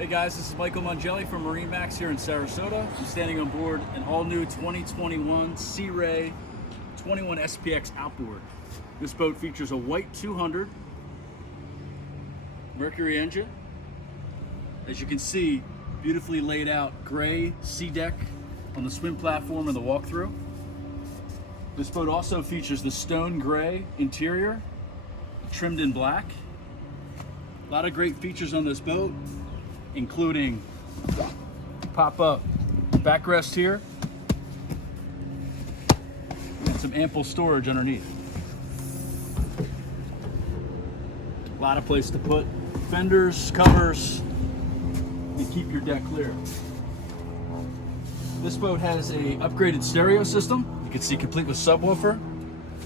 Hey guys, this is Michael Mangelli from MarineMax here in Sarasota. I'm standing on board an all-new 2021 Sea Ray 21 SPX Outboard. This boat features a white 200 Mercury engine. As you can see, beautifully laid out gray sea deck on the swim platform and the walkthrough. This boat also features the stone gray interior, trimmed in black. A lot of great features on this boat, including pop-up backrest here and some ample storage underneath. A lot of place to put fenders, covers, and keep your deck clear. This boat has a upgraded stereo system. You can see complete with subwoofer,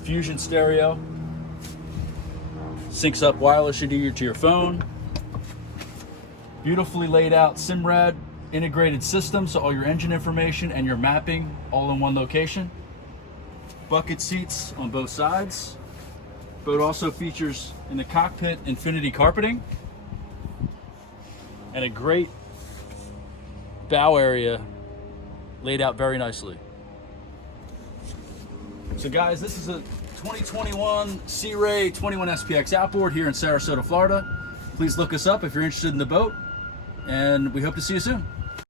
fusion stereo, syncs up wirelessly to your phone. Beautifully laid out SIMRAD integrated system, so all your engine information and your mapping all in one location. Bucket seats on both sides. Boat also features in the cockpit infinity carpeting and a great bow area laid out very nicely. So guys, this is a 2021 Sea Ray 21 SPX Outboard here in Sarasota, Florida. Please look us up if you're interested in the boat, and we hope to see you soon.